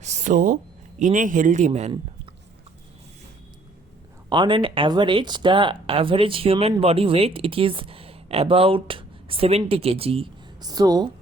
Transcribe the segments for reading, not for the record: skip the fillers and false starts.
So, in a healthy man, on an average, the average human body weight it is about 70 kg. So,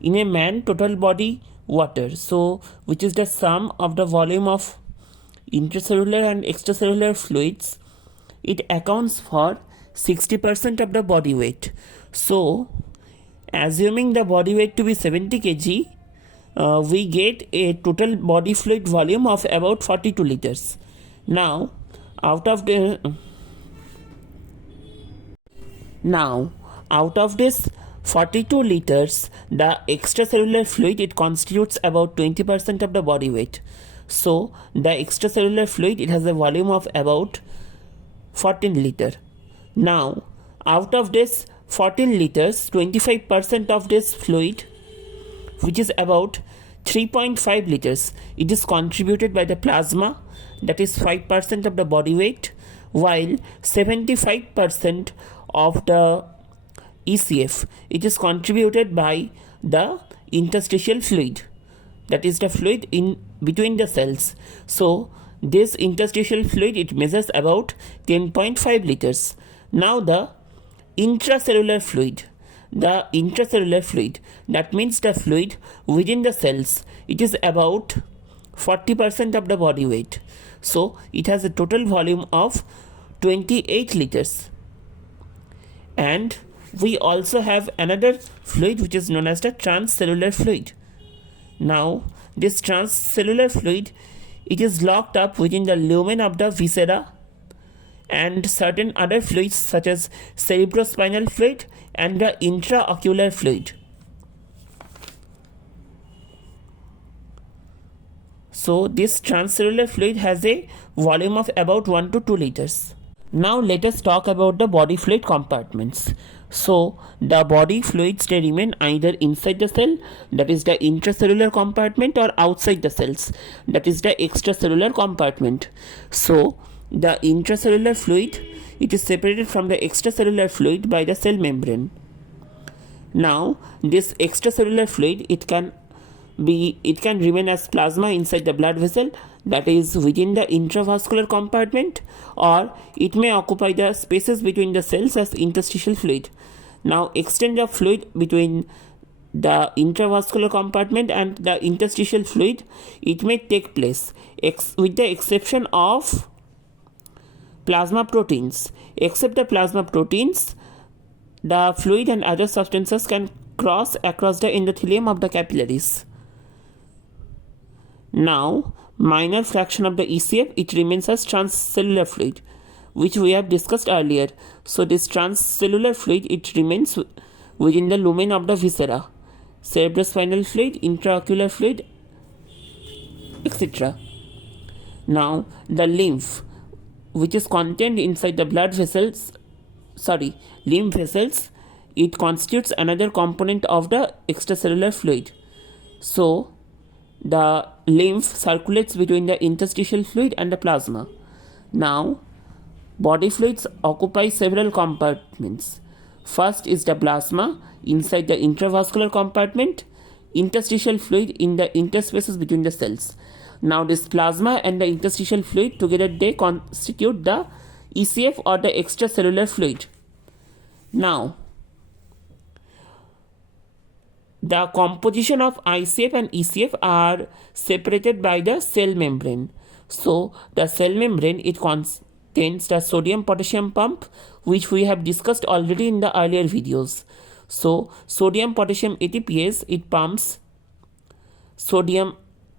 in a man, total body water, so which is the sum of the volume of intracellular and extracellular fluids, it accounts for 60% of the body weight. So, assuming the body weight to be 70 kg, we get a total body fluid volume of about 42 liters. Now, out of the out of this 42 liters, the extracellular fluid it constitutes about 20% of the body weight. So the extracellular fluid it has a volume of about 14 liter. Now out of this 14 liters, 25% of this fluid, which is about 3.5 liters, it is contributed by the plasma, that is 5% of the body weight, while 75% of the ECF it is contributed by the interstitial fluid, that is the fluid in between the cells. So this interstitial fluid it measures about 10.5 liters. Now the intracellular fluid, that means the fluid within the cells, it is about 40% of the body weight. So it has a total volume of 28 liters. And we also have another fluid which is known as the transcellular fluid. Now this transcellular fluid it is locked up within the lumen of the viscera and certain other fluids such as cerebrospinal fluid and the intraocular fluid. So this transcellular fluid has a volume of about 1 to 2 liters. Now let us talk about the body fluid compartments. So the body fluids they remain either inside the cell, that is the intracellular compartment, or outside the cells, that is the extracellular compartment. So the intracellular fluid it is separated from the extracellular fluid by the cell membrane. Now this extracellular fluid it can remain as plasma inside the blood vessel, that is within the intravascular compartment, or it may occupy the spaces between the cells as interstitial fluid. Now exchange of fluid between the intravascular compartment and the interstitial fluid it may take place with the exception of plasma proteins. Except the plasma proteins, the fluid and other substances can cross across the endothelium of the capillaries. Now minor fraction of the ECF it remains as transcellular fluid, which we have discussed earlier. So this transcellular fluid it remains within the lumen of the viscera, cerebrospinal fluid, intraocular fluid, etc. Now the lymph which is contained inside the lymph vessels, it constitutes another component of the extracellular fluid. So the lymph circulates between the interstitial fluid and the plasma. Now body fluids occupy several compartments. First is the plasma inside the intravascular compartment, interstitial fluid in the interspaces between the cells. Now this plasma and the interstitial fluid together they constitute the ECF or the extracellular fluid. Now the composition of ICF and ECF are separated by the cell membrane. So the cell membrane it contains the sodium potassium pump, which we have discussed already in the earlier videos. So sodium potassium ATPase it pumps sodium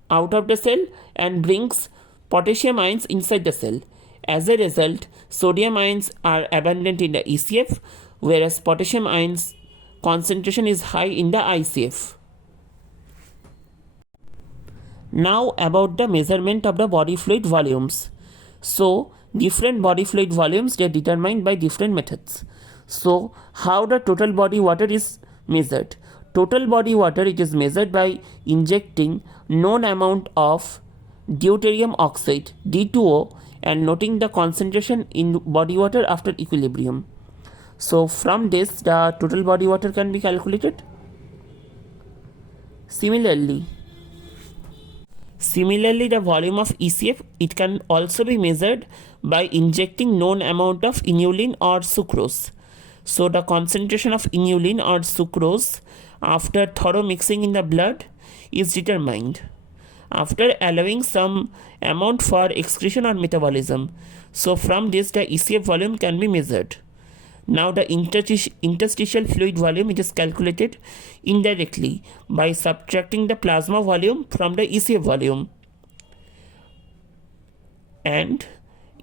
out of the cell and brings potassium ions inside the cell. As a result, sodium ions are abundant in the ECF, whereas potassium ions concentration is high in the ICF. Now about the measurement of the body fluid volumes. So different body fluid volumes they are determined by different methods. So how the total body water is measured? Total body water it is measured by injecting known amount of deuterium oxide D2O and noting the concentration in body water after equilibrium. So from this the total body water can be calculated. Similarly Similarly, the volume of ECF, it can also be measured by injecting known amount of inulin or sucrose. So the concentration of inulin or sucrose after thorough mixing in the blood is determined after allowing some amount for excretion or metabolism. So from this the ECF volume can be measured. Now the interstitial fluid volume, it is calculated indirectly by subtracting the plasma volume from the ECF volume, and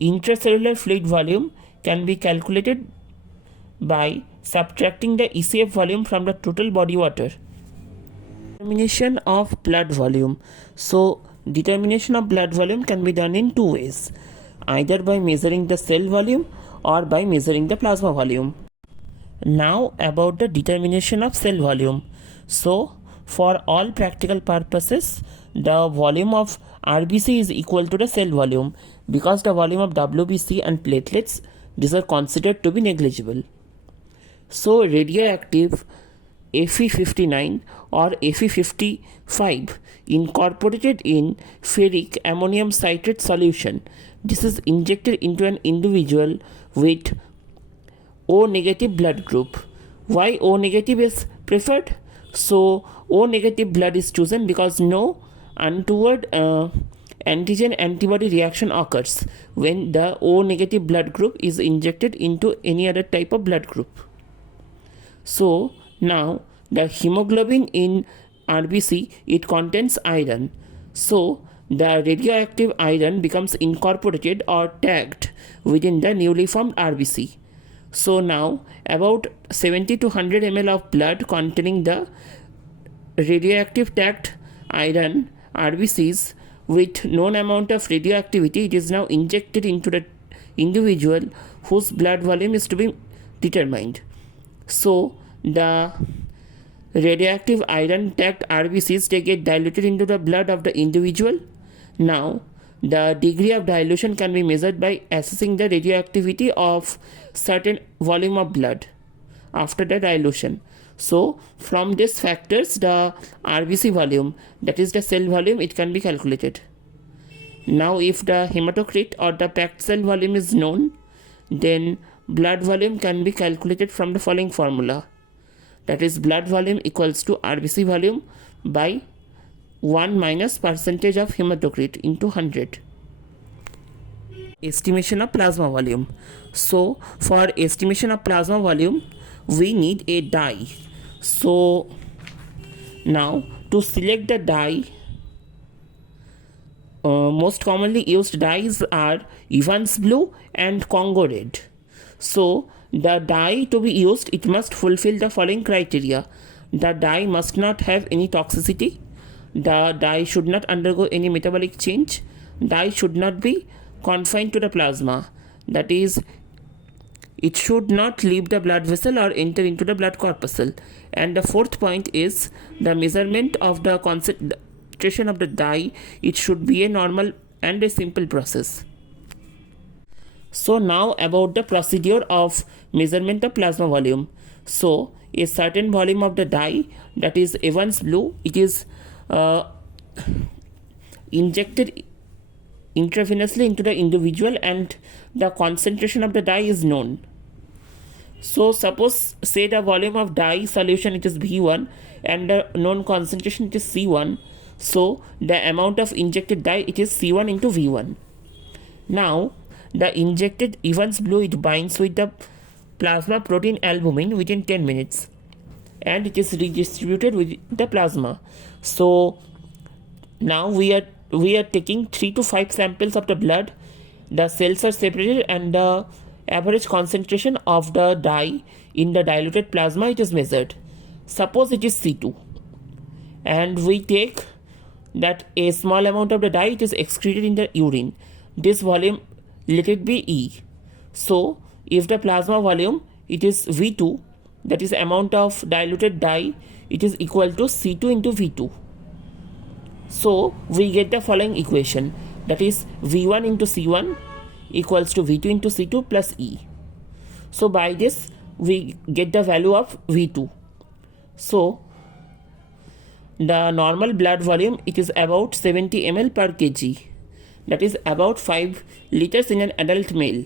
intracellular fluid volume can be calculated by subtracting the ECF volume from the total body water. Determination of blood volume. So determination of blood volume can be done in two ways, either by measuring the cell volume or by measuring the plasma volume. Now about the determination of cell volume. So for all practical purposes, the volume of RBC is equal to the cell volume, because the volume of WBC and platelets, these are considered to be negligible. So radioactive Fe59 or Fe55 incorporated in ferric ammonium citrate solution, this is injected into an individual with O negative blood group. Why O negative is preferred? So O negative blood is chosen because no untoward antigen antibody reaction occurs when the O negative blood group is injected into any other type of blood group. So now the hemoglobin in RBC, it contains iron. So the radioactive iron becomes incorporated or tagged within the newly formed RBC. So now about 70 to 100 ml of blood containing the radioactive tagged iron RBCs with known amount of radioactivity, it is now injected into the individual whose blood volume is to be determined. So the radioactive iron tagged RBCs, they get diluted into the blood of the individual. Now the degree of dilution can be measured by assessing the radioactivity of certain volume of blood after the dilution. So from these factors, the RBC volume, that is the cell volume, it can be calculated. Now if the hematocrit or the packed cell volume is known, then blood volume can be calculated from the following formula. That is, blood volume equals to RBC volume by 1 minus percentage of hematocrit into 100. Estimation of plasma volume. So for estimation of plasma volume, we need a dye. So now to select the dye, most commonly used dyes are Evans blue and Congo red. So the dye to be used, it must fulfill the following criteria. The dye must not have any toxicity. The dye should not undergo any metabolic change. Dye should not be confined to the plasma. That is, it should not leave the blood vessel or enter into the blood corpuscle. And the fourth point is the measurement of the concentration of the dye. It should be a normal and a simple process. So now about the procedure of measurement of plasma volume. So a certain volume of the dye, that is Evans blue, it is injected intravenously into the individual and the concentration of the dye is known. So suppose say the volume of dye solution, it is V1 and the known concentration, it is C1. So the amount of injected dye, it is C1 into V1. Now the injected Evans blue, it binds with the plasma protein albumin within 10 minutes and it is redistributed with the plasma. So now we are taking 3 to 5 samples of the blood. The cells are separated and the average concentration of the dye in the diluted plasma, it is measured. Suppose it is C2 and we take that a small amount of the dye, it is excreted in the urine. This volume, let it be E. So if the plasma volume, it is V2, that is amount of diluted dye, it is equal to C2 into V2. So we get the following equation, that is V1 into C1 equals to V2 into C2 plus E. So by this we get the value of V2. So the normal blood volume, it is about 70 ml per kg, that is about 5 liters in an adult male.